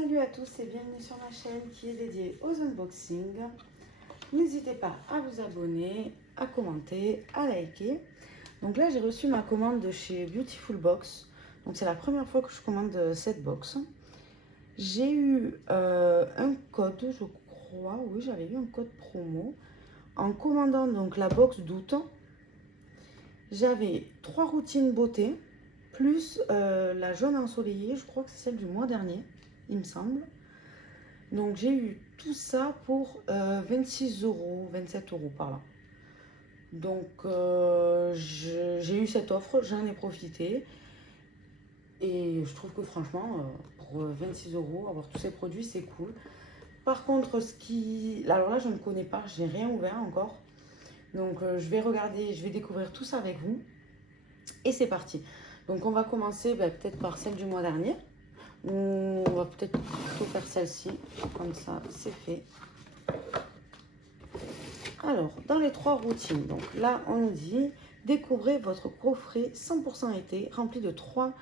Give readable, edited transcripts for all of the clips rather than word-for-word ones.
Salut à tous et bienvenue sur ma chaîne qui est dédiée aux unboxings. N'hésitez pas à vous abonner, à commenter, à liker. Donc là j'ai reçu ma commande de chez Beautiful Box. Donc c'est la première fois que je commande cette box. J'ai eu un code, je crois, oui j'avais eu un code promo. En commandant donc la box d'août, j'avais 3 routines beauté, plus la jaune ensoleillée, je crois que c'est celle du mois dernier, il me semble. Donc j'ai eu tout ça pour 26 euros, 27 euros par là. Donc j'ai eu cette offre, j'en ai profité. Et je trouve que franchement, pour 26 euros, avoir tous ces produits, c'est cool. Par contre, alors là, je ne connais pas, je n'ai rien ouvert encore. Donc je vais regarder, je vais découvrir tout ça avec vous. Et c'est parti. Donc on va commencer peut-être par celle du mois dernier. On va peut-être plutôt faire celle-ci, comme ça c'est fait. Alors, dans les 3 routines, donc là on nous dit découvrez votre coffret 100% été rempli de 3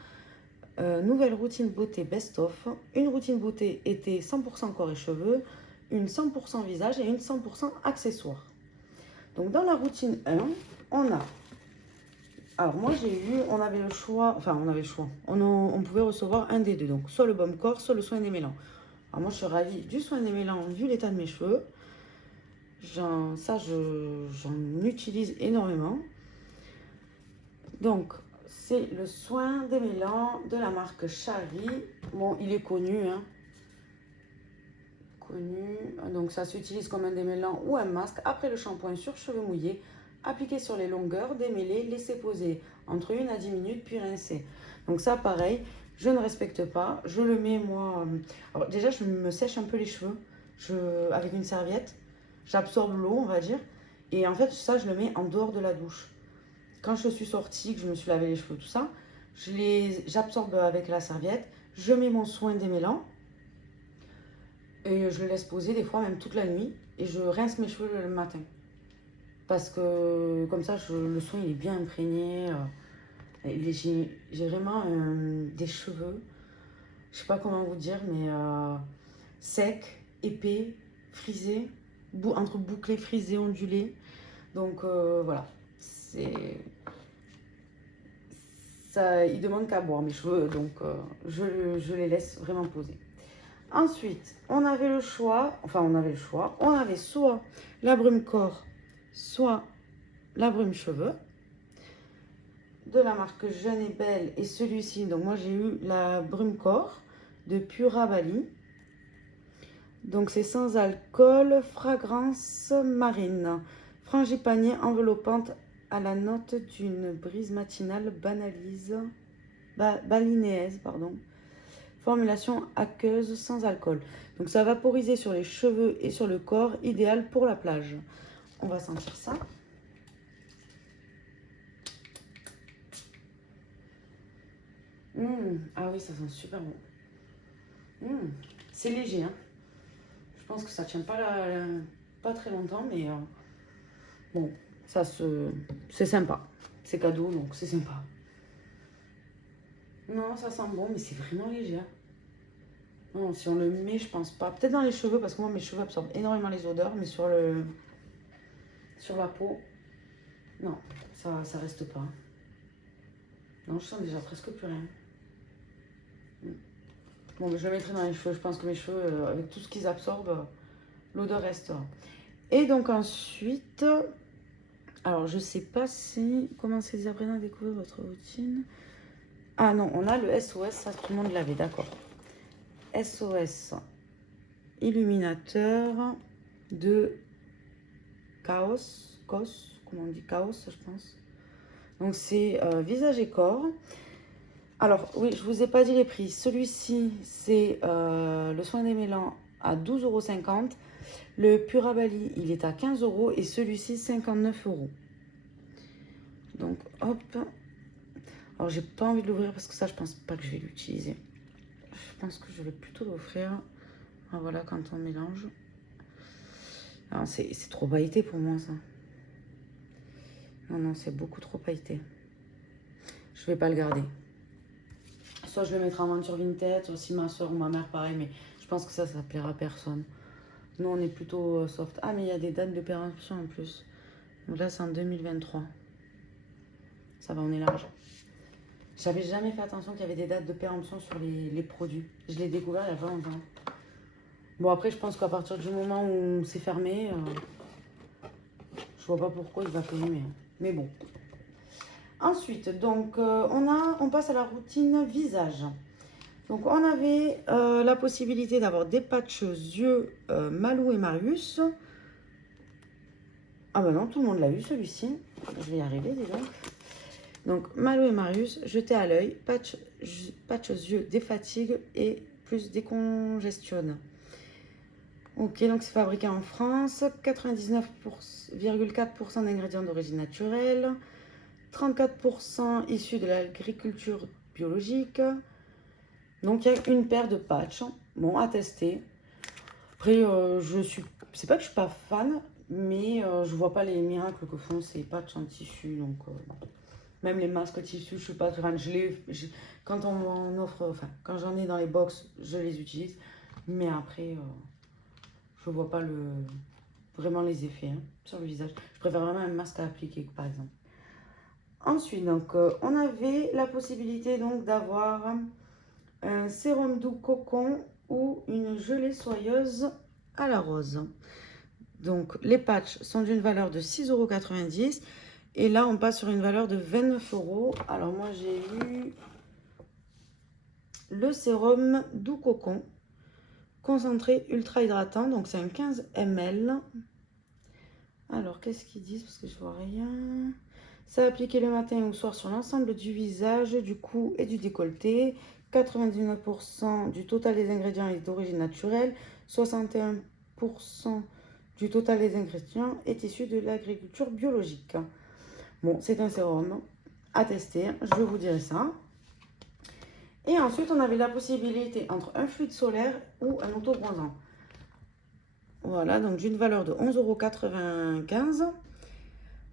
nouvelles routines beauté best-of, une routine beauté été 100% corps et cheveux, une 100% visage et une 100% accessoires. Donc dans la routine 1, on a... Alors moi on avait le choix, on pouvait recevoir un des deux, donc soit le baume corps, soit le soin démêlant. Alors moi je suis ravie du soin démêlant vu l'état de mes cheveux. J'en utilise énormément. Donc c'est le soin démêlant de la marque Chari. Bon, il est connu, hein. Donc ça s'utilise comme un démêlant ou un masque après le shampoing sur cheveux mouillés. Appliquer sur les longueurs, démêler, laisser poser entre 1 à 10 minutes, puis rincer. Donc ça, pareil, je ne respecte pas. Je le mets, moi... Alors déjà, je me sèche un peu les cheveux avec une serviette. J'absorbe l'eau, on va dire. Et en fait, ça, je le mets en dehors de la douche. Quand je suis sortie, que je me suis lavé les cheveux, tout ça, j'absorbe avec la serviette. Je mets mon soin démêlant. Et je le laisse poser des fois, même toute la nuit. Et je rince mes cheveux le matin. Parce que comme ça, le soin il est bien imprégné. J'ai vraiment des cheveux, je sais pas comment vous dire, mais secs, épais, frisés, entre bouclés, frisés, ondulés. Donc voilà, ils demandent qu'à boire mes cheveux, donc je les laisse vraiment poser. Ensuite, on avait soit la brume corps, soit la brume cheveux de la marque Jeune et Belle. Et celui-ci, donc moi j'ai eu la brume corps de Pura Bali. Donc c'est sans alcool, fragrance marine, frangipanier enveloppante à la note d'une brise matinale balinéaise, pardon. Formulation aqueuse sans alcool. Donc ça va vaporiser sur les cheveux et sur le corps, idéal pour la plage. On va sentir ça. Ah oui, ça sent super bon. C'est léger, hein. Je pense que ça tient pas très longtemps, mais bon, c'est sympa. C'est cadeau, donc c'est sympa. Non, ça sent bon, mais c'est vraiment léger. Non, si on le met, je pense pas. Peut-être dans les cheveux, parce que moi, mes cheveux absorbent énormément les odeurs, mais sur la peau, non, ça reste pas. Non, je sens déjà presque plus rien. Bon, mais je le mettrai dans les cheveux. Je pense que mes cheveux, avec tout ce qu'ils absorbent, l'odeur restera. Et donc ensuite, alors je sais pas comment c'est apprenez à découvrir votre routine. Ah non, on a le SOS, ça tout le monde l'avait, d'accord. SOS illuminateur de Chaos, comment on dit Chaos, je pense. Donc c'est visage et corps. Alors oui, je vous ai pas dit les prix. Celui-ci, c'est le soin démêlant à 12,50 €. Le Pura Bali, il est à 15 € et celui-ci 59 €. Donc hop. Alors j'ai pas envie de l'ouvrir parce que ça, je pense pas que je vais l'utiliser. Je pense que je vais plutôt l'offrir. Ah, voilà, quand on mélange. C'est trop pailleté pour moi, ça. Non, c'est beaucoup trop pailleté. Je vais pas le garder. soit je le mettrai en vente sur Vinted, soit si ma soeur ou ma mère pareil, mais je pense que ça plaira à personne. Nous on est plutôt soft. Ah mais il y a des dates de péremption en plus. Donc là c'est en 2023. Ça va, on est large. J'avais jamais fait attention qu'il y avait des dates de péremption sur les produits. Je l'ai découvert il y a pas longtemps. Bon après je pense qu'à partir du moment où c'est fermé, je vois pas pourquoi il va périmé. Mais bon. Ensuite, donc on passe à la routine visage. Donc on avait la possibilité d'avoir des patchs yeux Malou et Marius. Ah bah non, tout le monde l'a eu celui-ci. Je vais y arriver, dis donc. Donc Malou et Marius, jetés à l'œil, patch yeux défatigue et plus décongestionne. Ok, donc c'est fabriqué en France, 99,4% d'ingrédients d'origine naturelle, 34% issus de l'agriculture biologique. Donc il y a une paire de patchs, bon, à tester. Après, c'est pas que je suis pas fan, mais je vois pas les miracles que font ces patchs en tissu. Donc même les masques tissu, je suis pas très fan. Quand on m'en offre, enfin quand j'en ai dans les box, je les utilise. Mais après, je vois pas vraiment les effets sur le visage. Je préfère vraiment un masque à appliquer, par exemple. Ensuite, donc, on avait la possibilité donc d'avoir un sérum doux cocon ou une gelée soyeuse à la rose. Donc, les patchs sont d'une valeur de 6,90 € et là, on passe sur une valeur de 29 €. Alors, moi, j'ai eu le sérum doux cocon concentré ultra hydratant. Donc, c'est un 15 ml. Alors, qu'est-ce qu'ils disent? Parce que je vois rien. C'est appliqué le matin et au soir sur l'ensemble du visage, du cou et du décolleté. 99% du total des ingrédients est d'origine naturelle. 61% du total des ingrédients est issu de l'agriculture biologique. Bon, c'est un sérum à tester, je vous dirai ça. Et ensuite, on avait la possibilité entre un fluide solaire ou un auto-bronzant. Voilà, donc d'une valeur de 11,95 €.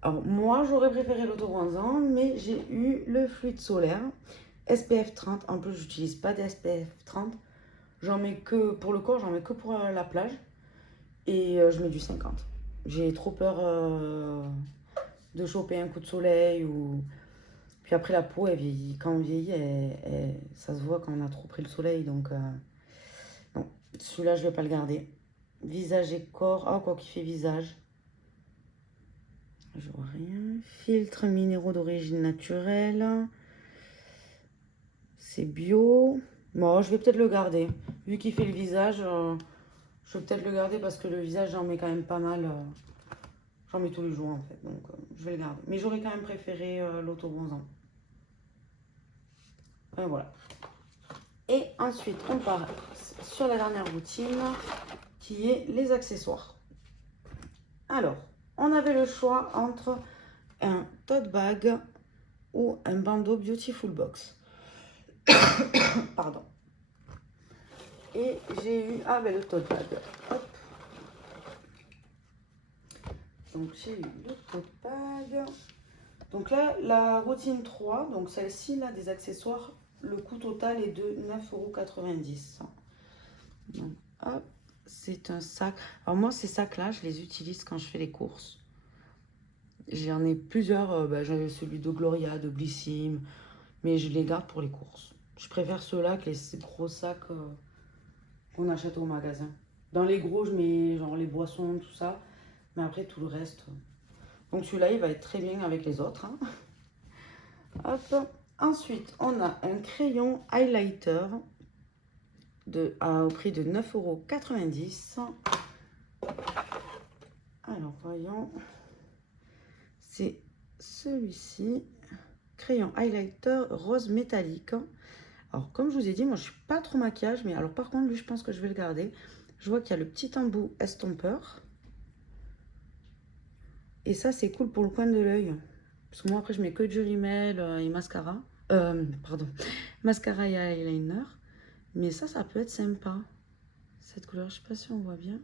Alors, moi, j'aurais préféré l'autobronzant, mais j'ai eu le fluide solaire SPF 30. En plus, j'utilise pas d'SPF 30. J'en mets que pour le corps, j'en mets que pour la plage. Et je mets du 50. J'ai trop peur de choper un coup de soleil. Puis après, la peau, elle vieillit. Quand on vieillit, ça se voit quand on a trop pris le soleil. Donc, non, celui-là, je vais pas le garder. Visage et corps. Ah, quoi qu'il fait visage. Je vois rien. Filtres minéraux d'origine naturelle. C'est bio. Bon, je vais peut-être le garder. Vu qu'il fait le visage, je vais peut-être le garder parce que le visage, j'en mets quand même pas mal. J'en mets tous les jours en fait. Donc, je vais le garder. Mais j'aurais quand même préféré l'auto-bronzant. Et voilà. Et ensuite, on part sur la dernière routine qui est les accessoires. Alors, on avait le choix entre un tote bag ou un bandeau Beautiful Box. Pardon. Et j'ai eu... Ah ben le tote bag. Hop. Donc j'ai eu le tote bag. Donc là, la routine 3, donc celle-ci, là, des accessoires, le coût total est de 9,90 €. Donc hop, c'est un sac. Alors moi, ces sacs-là, je les utilise quand je fais les courses. J'en ai plusieurs, j'avais celui de Gloria, de Blissim, mais je les garde pour les courses. Je préfère ceux-là que les gros sacs qu'on achète au magasin. Dans les gros, je mets genre les boissons, tout ça. Mais après, tout le reste. Donc celui-là, il va être très bien avec les autres. Hein. Hop. Ensuite, on a un crayon highlighter au prix de 9,90 €. Alors, voyons. C'est celui-ci. Crayon highlighter rose métallique. Alors, comme je vous ai dit, moi, je suis pas trop maquillage. Mais alors, par contre, lui, je pense que je vais le garder. Je vois qu'il y a le petit embout estompeur. Et ça, c'est cool pour le coin de l'œil. Parce que moi, après, je mets que du rímel et mascara. Pardon. Mascara et eyeliner. Mais ça peut être sympa. Cette couleur, je sais pas si on voit bien.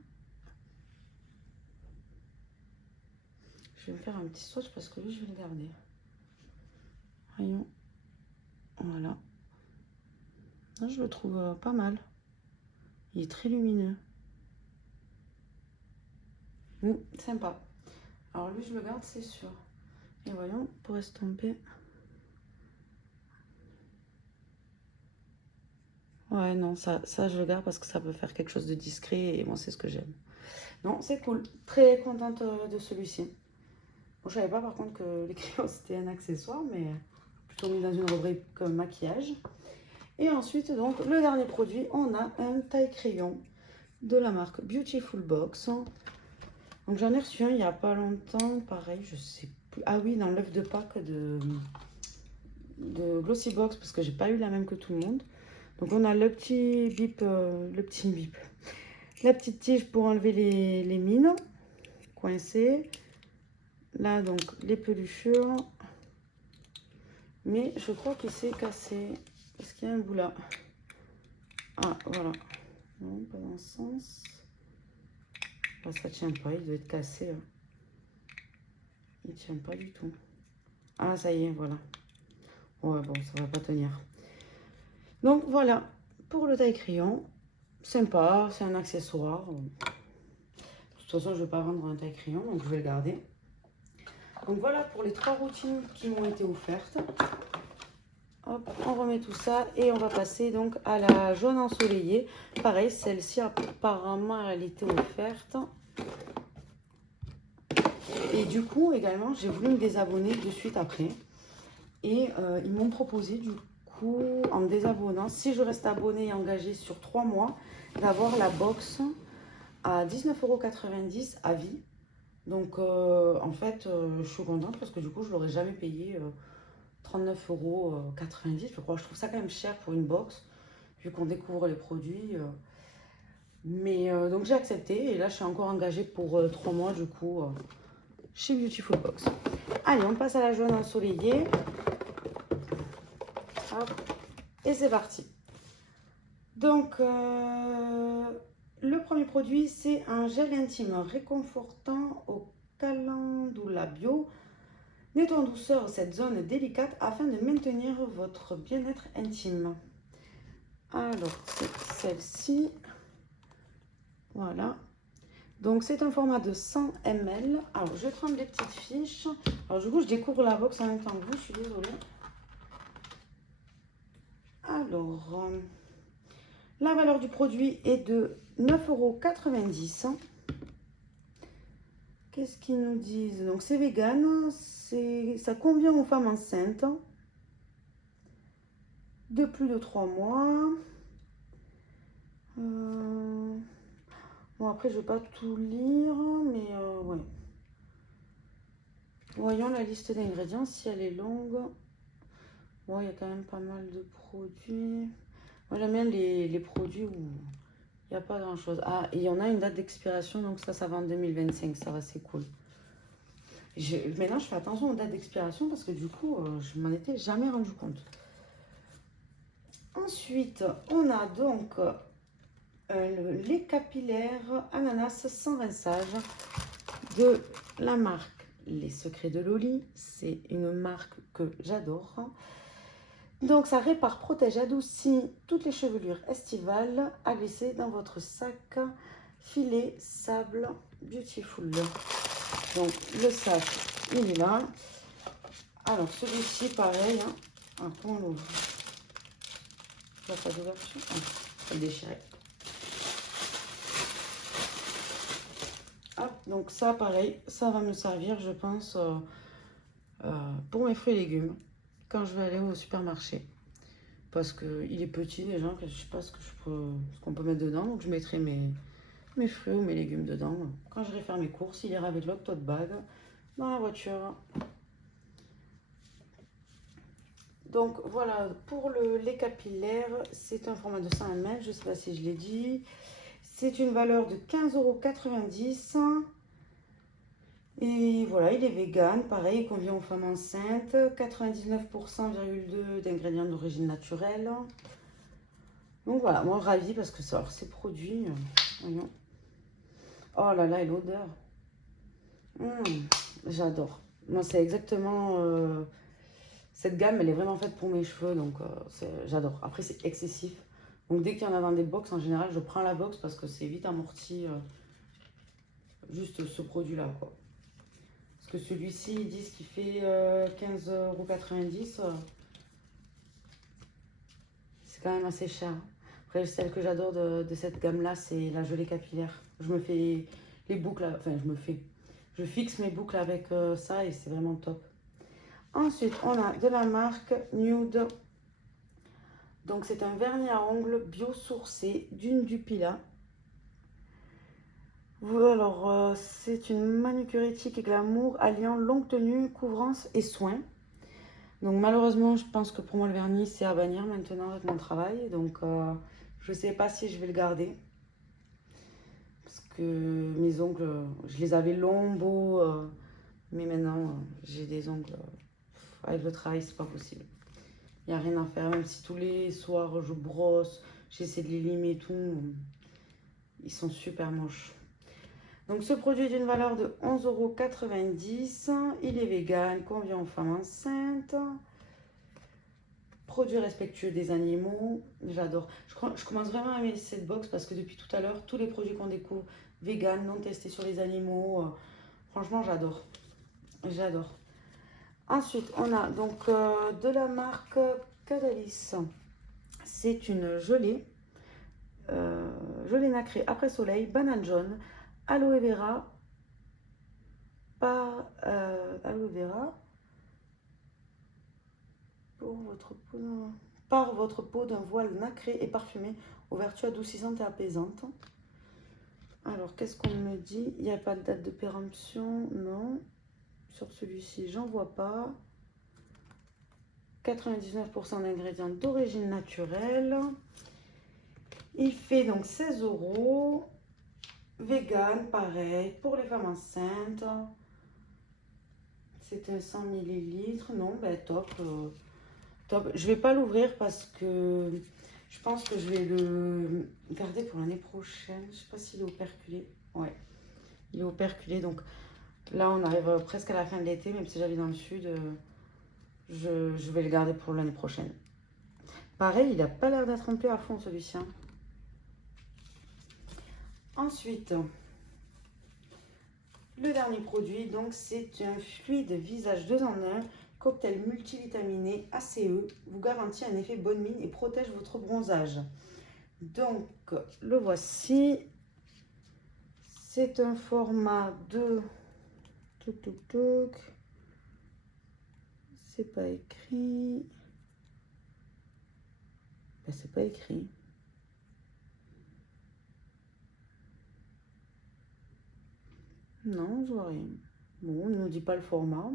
Je vais me faire un petit swatch parce que lui, je vais le garder. Voyons. Voilà. Là, je le trouve pas mal. Il est très lumineux. Sympa. Alors lui, je le garde, c'est sûr. Et voyons, pour estomper. Ouais, non, ça je le garde parce que ça peut faire quelque chose de discret et moi, c'est ce que j'aime. Non, c'est cool. Très contente de celui-ci. Bon, je savais pas par contre que les crayons c'était un accessoire, mais plutôt mis dans une rubrique comme maquillage. Et ensuite, donc, le dernier produit, on a un taille-crayon de la marque Beautiful Box. Donc, j'en ai reçu un il n'y a pas longtemps, pareil, je sais plus. Ah oui, dans l'œuf de Pâques de Glossy Box, parce que j'ai pas eu la même que tout le monde. Donc, on a le petit bip, la petite tige pour enlever les mines coincées. Là, donc, les peluchures. Mais je crois qu'il s'est cassé. Est-ce qu'il y a un bout là? Ah, voilà. Non, pas dans ce sens. Là, ça tient pas, il doit être cassé. Hein. Il tient pas du tout. Ah, ça y est, voilà. Ouais, bon, ça va pas tenir. Donc, voilà. Pour le taille-crayon. Sympa, c'est un accessoire. De toute façon, je ne vais pas vendre un taille-crayon, donc je vais le garder. Donc, voilà pour les 3 routines qui m'ont été offertes. Hop, on remet tout ça et on va passer donc à la jaune ensoleillée. Pareil, celle-ci apparemment elle était offerte. Et du coup également j'ai voulu me désabonner de suite après. Et ils m'ont proposé du coup en me désabonnant, si je reste abonnée et engagée sur 3 mois, d'avoir la box à 19,90 € à vie. Donc en fait je suis contente parce que du coup je ne l'aurais jamais payé 39,90 € je crois. Je trouve ça quand même cher pour une box, vu qu'on découvre les produits. Donc j'ai accepté et là je suis encore engagée pour 3 mois du coup chez Beautiful Box. Allez, on passe à la jaune ensoleillée. Hop, et c'est parti. Donc le premier produit c'est un gel intime réconfortant au calendula bio. Nettoie en douceur cette zone délicate afin de maintenir votre bien-être intime. Alors, c'est celle-ci. Voilà. Donc, c'est un format de 100 ml. Alors, je vais prendre les petites fiches. Alors, du coup, je découvre la box en même temps que vous. Je suis désolée. Alors, la valeur du produit est de 9,90 €. Qu'est-ce qu'ils nous disent? Donc, c'est vegan. Ça convient aux femmes enceintes de plus de 3 mois. Bon, après, je ne vais pas tout lire, mais ouais. Voyons la liste d'ingrédients, si elle est longue. Bon, il y a quand même pas mal de produits. Moi, j'aime bien les produits où il n'y a pas grand-chose. Ah, et il y en a une date d'expiration, donc ça va en 2025. Ça va, c'est cool. Maintenant, je fais attention aux dates d'expiration parce que du coup, je m'en étais jamais rendu compte. Ensuite, on a donc le lait capillaire ananas sans rinçage de la marque Les Secrets de Loli. C'est une marque que j'adore. Donc ça répare, protège, adoucit toutes les chevelures estivales à glisser dans votre sac filet sable Beautiful. Donc le sac, il est là. Alors celui-ci, pareil. Hein. On l'ouvre. Il n'y a pas d'ouverture. Ça déchiré. Hop, donc ça, pareil, ça va me servir, je pense, pour mes fruits et légumes quand je vais aller au supermarché. Parce qu'il est petit déjà, je ne sais pas ce qu'on peut mettre dedans. Donc je mettrai mes fruits ou mes légumes dedans. Quand j'irai faire mes courses, il ira avec l'autre tote bag dans la voiture. Donc voilà, pour le lait capillaire, c'est un format de 100 ml, je ne sais pas si je l'ai dit. C'est une valeur de 15,90 €. Et voilà, il est vegan, pareil, il convient aux femmes enceintes. 99,2% d'ingrédients d'origine naturelle. Donc voilà, moi ravie parce que ces produits, voyons. Oh là là, et l'odeur. J'adore. Moi, c'est exactement... cette gamme, elle est vraiment faite pour mes cheveux, donc j'adore. Après, c'est excessif. Donc dès qu'il y en a dans des box, en général, je prends la box parce que c'est vite amorti, juste ce produit-là, quoi. Parce que celui-ci, ils disent qu'il fait 15,90 €. C'est quand même assez cher. Après, celle que j'adore de cette gamme-là, c'est la gelée capillaire. Je me fais les boucles, enfin je fixe mes boucles avec ça et c'est vraiment top. Ensuite, on a de la marque Nude. Donc, c'est un vernis à ongles biosourcé d'une Dupila. Alors, c'est une manucure éthique et glamour alliant longue tenue, couvrance et soins. Donc, malheureusement, je pense que pour moi, le vernis, c'est à bannir maintenant avec mon travail. Donc, je ne sais pas si je vais le garder. Parce que mes ongles, je les avais longs, beaux. Mais maintenant, j'ai des ongles. Avec le travail, c'est pas possible. Il n'y a rien à faire, même si tous les soirs je brosse, j'essaie de les limer et tout. Ils sont super moches. Donc ce produit est d'une valeur de 11,90 €. Il est vegan, convient aux femmes enceintes. Produit respectueux des animaux. J'adore. Je commence vraiment à aimer cette box parce que depuis tout à l'heure, tous les produits qu'on découvre vegan, non testés sur les animaux, franchement j'adore. J'adore. Ensuite, on a donc de la marque Cadalis. C'est une gelée. Gelée nacrée après soleil, banane jaune, aloe vera, aloe vera par votre peau d'un voile nacré et parfumé aux vertus adoucissantes et apaisantes. Alors, qu'est-ce qu'on me dit? Il n'y a pas de date de péremption, non. Sur celui-ci, j'en vois pas. 99% d'ingrédients d'origine naturelle. Il fait donc 16 €. Vegan, pareil, pour les femmes enceintes. C'est un 100 ml. Non, ben top. Top. Je vais pas l'ouvrir parce que je pense que je vais le garder pour l'année prochaine. Je sais pas s'il est operculé. Ouais, il est operculé. Donc là, on arrive presque à la fin de l'été, même si j'habite dans le sud. Je vais le garder pour l'année prochaine. Pareil, il n'a pas l'air d'être rempli à fond celui-ci. Hein. Ensuite, le dernier produit, donc c'est un fluide visage 2 en 1, cocktail multivitaminé ACE, vous garantit un effet bonne mine et protège votre bronzage. Donc, le voici. C'est un format de... C'est pas écrit. Ben, c'est pas écrit. Non, je vois rien. Bon, on ne nous dit pas le format.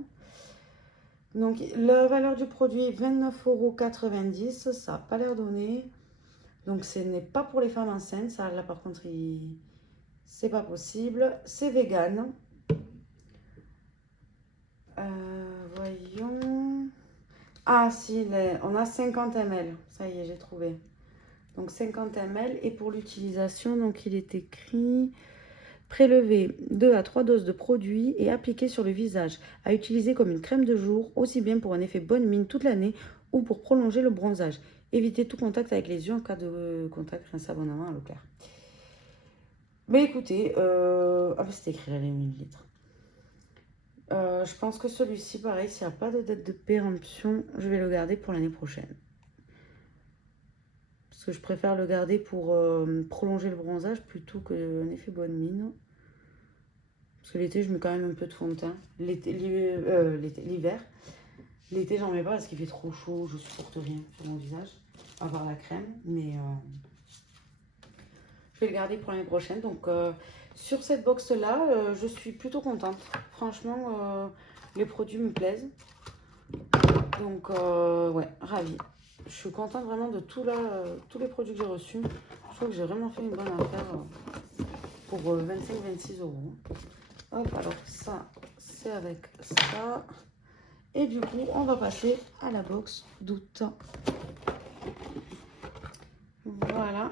Donc, la valeur du produit est 29,90 €. Ça n'a pas l'air donné. Donc, ce n'est pas pour les femmes enceintes. Ça, là, par contre, c'est pas possible. C'est vegan. Voyons. Ah, si, on a 50 ml. Ça y est, j'ai trouvé. Donc, 50 ml. Et pour l'utilisation, donc, il est écrit... Prélever 2 à 3 doses de produit et appliquer sur le visage, à utiliser comme une crème de jour, aussi bien pour un effet bonne mine toute l'année ou pour prolonger le bronzage. Évitez tout contact avec les yeux en cas de contact, rince abondamment à l'eau claire. Mais écoutez, c'était écrit là les millilitres. Je pense que celui-ci, pareil, s'il n'y a pas de date de péremption, je vais le garder pour l'année prochaine. Parce que je préfère le garder pour prolonger le bronzage plutôt qu'un effet bonne mine. Parce que l'été, je mets quand même un peu de fond de teint. L'hiver. L'été, j'en mets pas parce qu'il fait trop chaud. Je supporte rien sur mon visage. À part la crème. Mais je vais le garder pour l'année prochaine. Donc, sur cette box-là, je suis plutôt contente. Franchement, les produits me plaisent. Donc, ouais, ravie. Je suis contente vraiment de tous les produits que j'ai reçus. Je trouve que j'ai vraiment fait une bonne affaire pour 25-26 €. Hop, alors ça, c'est avec ça. Et du coup, on va passer à la box d'août. Voilà.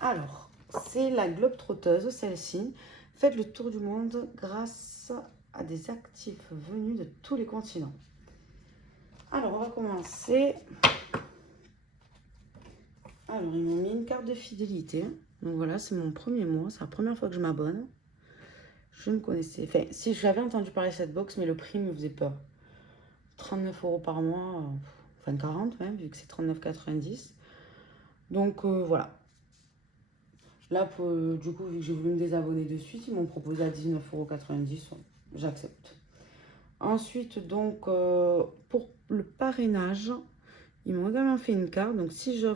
Alors, c'est la globe trotteuse, celle-ci. Faites le tour du monde grâce à des actifs venus de tous les continents. Alors, on va commencer Alors, ils m'ont mis une carte de fidélité. Donc voilà, c'est mon premier mois. C'est la première fois que je m'abonne. Je ne connaissais... Enfin, si j'avais entendu parler de cette box, mais le prix me faisait peur. 39 € par mois, enfin 40 même, vu que c'est 39,90. Donc voilà. Là, du coup, vu que j'ai voulu me désabonner de suite, ils m'ont proposé à 19,90 €. J'accepte. Ensuite, donc, pour le parrainage, ils m'ont également fait une carte. Donc, si je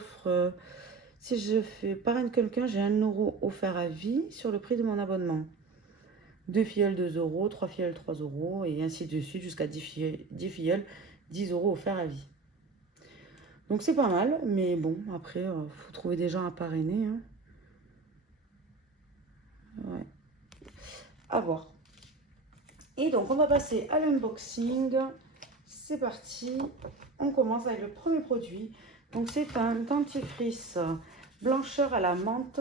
fais parrainer quelqu'un, j'ai 1 € offert à vie sur le prix de mon abonnement. 2 filleuls, 2 €, 3 filleuls, 3 € et ainsi de suite jusqu'à 10 filleuls, 10 € offerts à vie. Donc c'est pas mal, mais bon, après, faut trouver des gens à parrainer. Hein. Ouais. À voir. Et donc on va passer à l'unboxing. C'est parti. On commence avec le premier produit. Donc c'est un dentifrice blancheur à la menthe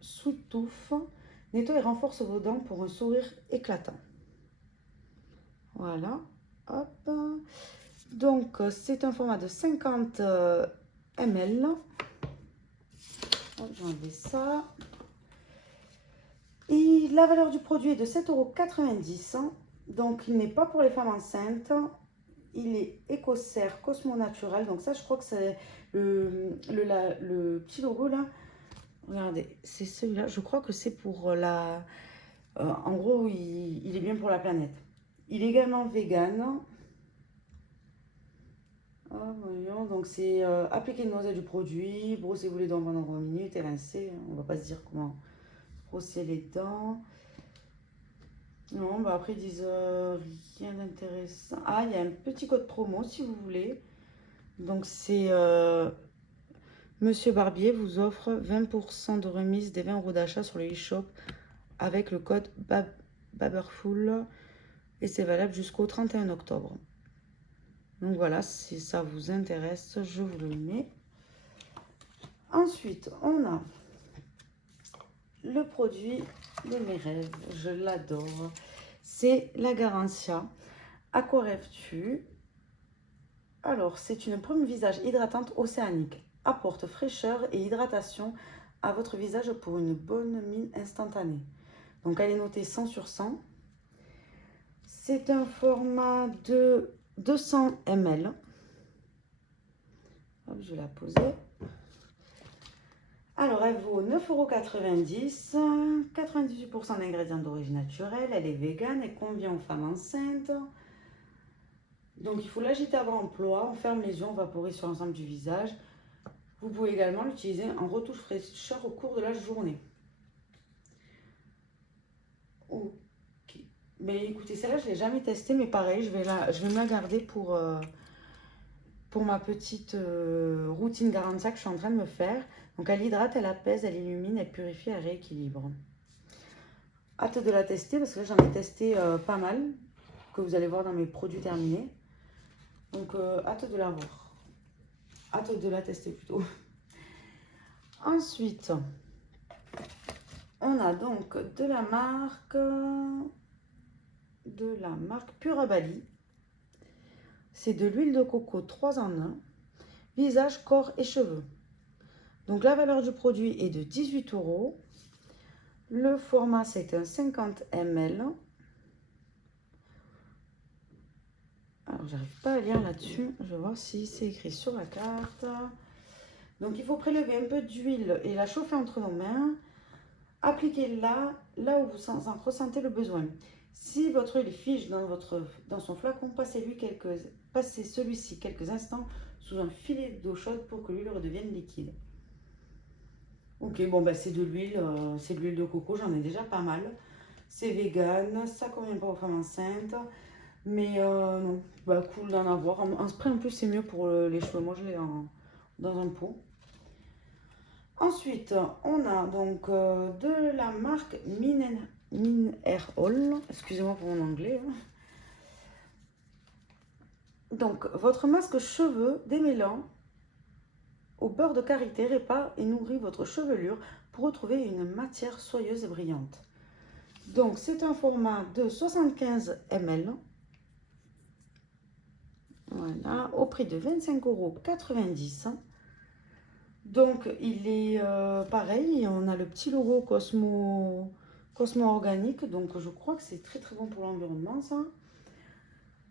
sous touffe. Nettoie et renforce vos dents pour un sourire éclatant. Voilà. Hop. Donc c'est un format de 50 ml. J'ai enlevé ça. Et la valeur du produit est de 7,90 €. Donc il n'est pas pour les femmes enceintes. Il est Écocère Cosmo Naturel. Donc ça, je crois que c'est le petit logo là. Regardez, c'est celui-là. Je crois que c'est pour la... en gros, il est bien pour la planète. Il est également vegan. Oh, voyons. Donc c'est appliquer une noisette du produit, brossez-vous les dents pendant 20 minutes et rincez. On va pas se dire comment brosser les dents. Non, bah après ils disent rien d'intéressant. Ah, il y a un petit code promo si vous voulez. Donc c'est Monsieur Barbier vous offre 20% de remise des 20 € d'achat sur le e-shop avec le code Baberful et c'est valable jusqu'au 31 octobre. Donc voilà, si ça vous intéresse, je vous le mets. Ensuite, on a le produit de mes rêves, je l'adore. C'est la Garantia Aquareftu. Alors, c'est une brume visage hydratante océanique. Apporte fraîcheur et hydratation à votre visage pour une bonne mine instantanée. Donc, elle est notée 100 sur 100. C'est un format de 200 ml. Hop, je vais la poser. Alors, elle vaut 9,90 €, 98% d'ingrédients d'origine naturelle. Elle est végane et convient aux femmes enceintes. Donc, il faut l'agiter avant emploi. On ferme les yeux, on vaporise sur l'ensemble du visage. Vous pouvez également l'utiliser en retouche fraîcheur au cours de la journée. Ok. Mais écoutez, celle-là, je ne l'ai jamais testée, mais pareil, je vais me la garder pour ma petite routine Garantia que je suis en train de me faire. Donc, elle hydrate, elle apaise, elle illumine, elle purifie, elle rééquilibre. Hâte de la tester parce que là, j'en ai testé pas mal, que vous allez voir dans mes produits terminés. Donc, hâte de la voir. Hâte de la tester plutôt. Ensuite, on a donc de la marque Pura Bali. C'est de l'huile de coco 3 en 1, visage, corps et cheveux. Donc la valeur du produit est de 18 €. Le format c'est un 50 ml. Alors j'arrive pas à lire là-dessus. Je vais voir si c'est écrit sur la carte. Donc il faut prélever un peu d'huile et la chauffer entre nos mains. Appliquez-la là où vous en ressentez le besoin. Si votre huile fige dans son flacon, passez celui-ci quelques instants sous un filet d'eau chaude pour que l'huile redevienne liquide. Ok, bon, bah, c'est de l'huile de coco, j'en ai déjà pas mal. C'est vegan, ça convient pas aux femmes enceintes. Mais non, bah, cool d'en avoir. En spray, en plus, c'est mieux pour les cheveux. Moi, je l'ai dans un pot. Ensuite, on a donc de la marque Mineral. Excusez-moi pour mon anglais. Hein. Donc, votre masque cheveux démêlant au beurre de karité répare et nourrit votre chevelure pour retrouver une matière soyeuse et brillante. Donc, c'est un format de 75 ml. Voilà, au prix de 25,90 €. Donc, il est pareil, on a le petit logo Cosmo Organique, donc je crois que c'est très très bon pour l'environnement ça.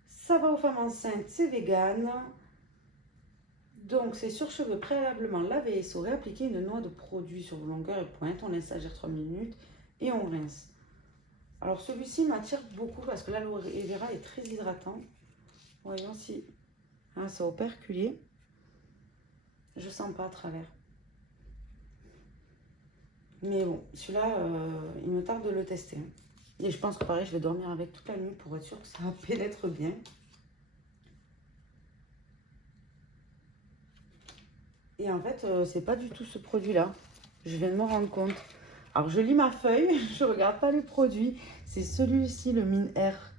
Ça va aux femmes enceintes, c'est vegan. Donc, c'est sur cheveux préalablement lavés et essorés, appliquer une noix de produit sur vos longueurs et pointes, on laisse agir 3 minutes et on rince. Alors, celui-ci m'attire beaucoup parce que l'aloe vera est très hydratant. Voyons si ça au perculé. Je sens pas à travers. Mais bon, celui-là, il me tarde de le tester. Et je pense que pareil, je vais dormir avec toute la nuit pour être sûr que ça pénètre bien. Et en fait, c'est pas du tout ce produit-là. Je viens de me rendre compte. Alors, je lis ma feuille, je regarde pas les produits. C'est celui-ci, le Mine Air.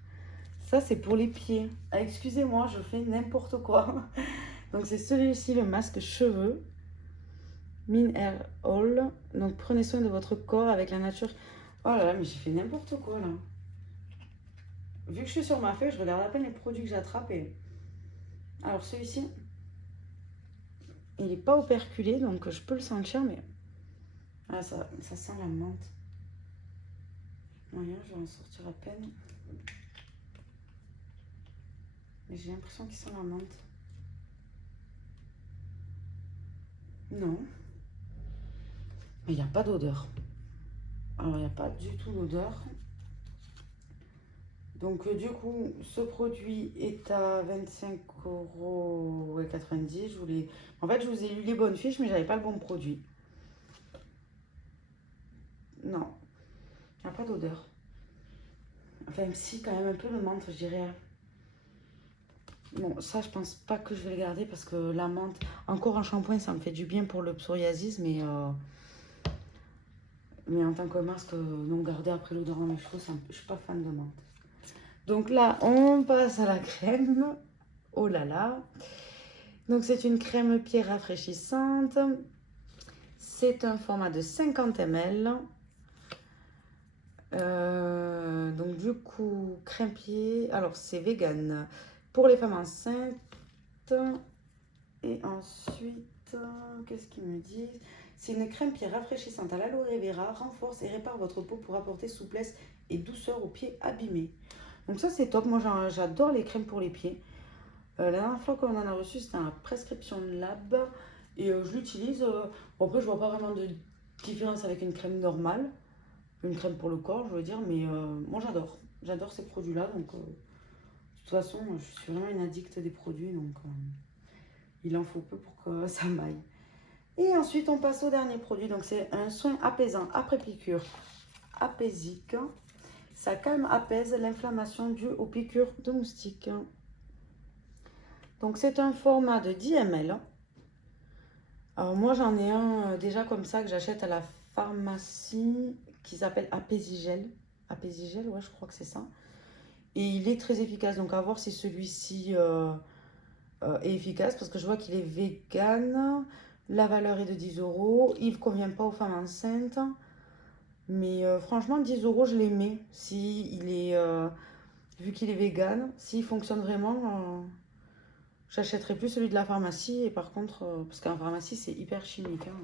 Ça, c'est pour les pieds. Ah, excusez-moi, je fais n'importe quoi. Donc, c'est celui-ci, le masque cheveux. Mine Air All. Donc, prenez soin de votre corps avec la nature. Oh là là, mais j'ai fait n'importe quoi là. Vu que je suis sur ma feuille, je regarde à peine les produits que j'ai attrapés. Alors, celui-ci, il n'est pas operculé, donc je peux le sentir, mais ah, ça sent la menthe. Voyons, je vais en sortir à peine. Mais j'ai l'impression qu'il sent la menthe. Non. Mais il n'y a pas d'odeur. Alors, il n'y a pas du tout d'odeur. Donc, du coup, ce produit est à 25,90 €. En fait, je vous ai lu les bonnes fiches, mais j'avais pas le bon produit. Non, il n'y a pas d'odeur. Enfin, si, quand même un peu de menthe, je dirais. Bon, ça, je pense pas que je vais le garder parce que la menthe, encore un shampoing, ça me fait du bien pour le psoriasis, mais en tant que masque, non garder après l'odeur dans mes cheveux, je suis pas fan de menthe. Donc là, on passe à la crème. Oh là là. Donc c'est une crème pied rafraîchissante. C'est un format de 50 ml. Donc du coup, crème pied. Alors c'est vegan pour les femmes enceintes. Et ensuite, qu'est-ce qu'ils me disent? C'est une crème pied rafraîchissante à l'aloe vera, renforce et répare votre peau pour apporter souplesse et douceur aux pieds abîmés. Donc ça c'est top, moi j'adore les crèmes pour les pieds. La dernière fois qu'on en a reçu, c'était un prescription lab et je l'utilise. Bon, après je vois pas vraiment de différence avec une crème normale, une crème pour le corps je veux dire, mais moi j'adore ces produits là, donc de toute façon je suis vraiment une addict des produits, donc il en faut peu pour que ça m'aille. Et ensuite, on passe au dernier produit. Donc, c'est un soin apaisant après piqûre apésique. Ça calme, apaise l'inflammation due aux piqûres de moustiques. Donc, c'est un format de 10 ml. Alors, moi, j'en ai un déjà comme ça que j'achète à la pharmacie qui s'appelle Apaisigel. Apaisigel, ouais, je crois que c'est ça. Et il est très efficace. Donc, à voir si celui-ci est efficace parce que je vois qu'il est vegan. La valeur est de 10 €. Il ne convient pas aux femmes enceintes. Mais franchement, 10 € je les mets. Si il est, vu qu'il est vegan, s'il fonctionne vraiment, j'achèterai plus celui de la pharmacie. Et par contre, parce qu'en pharmacie, c'est hyper chimique, hein.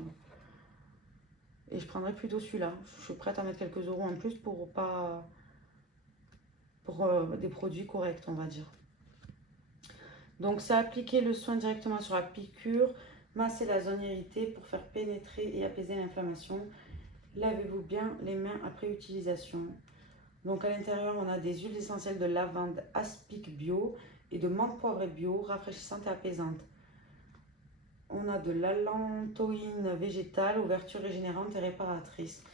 Et je prendrai plutôt celui-là. Je suis prête à mettre quelques euros en plus pour pas, pour des produits corrects, on va dire. Donc, c'est appliquer le soin directement sur la piqûre, masser la zone irritée pour faire pénétrer et apaiser l'inflammation. Lavez-vous bien les mains après utilisation. Donc à l'intérieur, on a des huiles essentielles de lavande aspic bio et de menthe poivrée bio, rafraîchissantes et apaisantes. On a de l'allantoïne végétale, ouverture régénérante et réparatrice.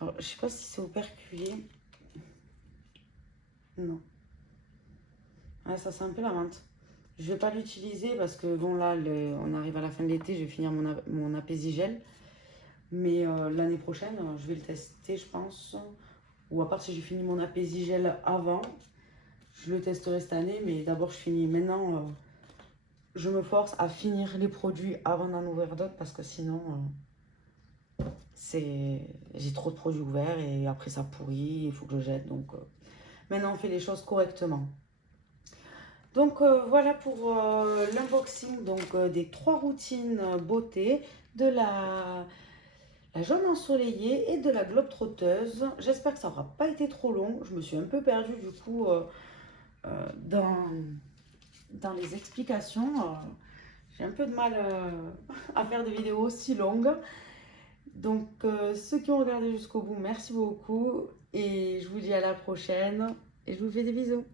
Alors, je sais pas si c'est operculé. Non. Ah, ça sent un peu la menthe. Je vais pas l'utiliser parce que bon là, on arrive à la fin de l'été, je vais finir mon apaisigel. Mais l'année prochaine, je vais le tester, je pense. Ou à part si j'ai fini mon apaisigel avant, je le testerai cette année. Mais d'abord, je finis maintenant. Je me force à finir les produits avant d'en ouvrir d'autres parce que sinon, j'ai trop de produits ouverts et après ça pourrit, il faut que je jette. Donc maintenant, on fait les choses correctement. Donc voilà pour l'unboxing des 3 routines beauté. de la jaune ensoleillée et de la globe trotteuse. J'espère que ça n'aura pas été trop long. Je me suis un peu perdue du coup dans les explications. J'ai un peu de mal à faire des vidéos aussi longues. Donc ceux qui ont regardé jusqu'au bout, merci beaucoup. Et je vous dis à la prochaine. Et je vous fais des bisous.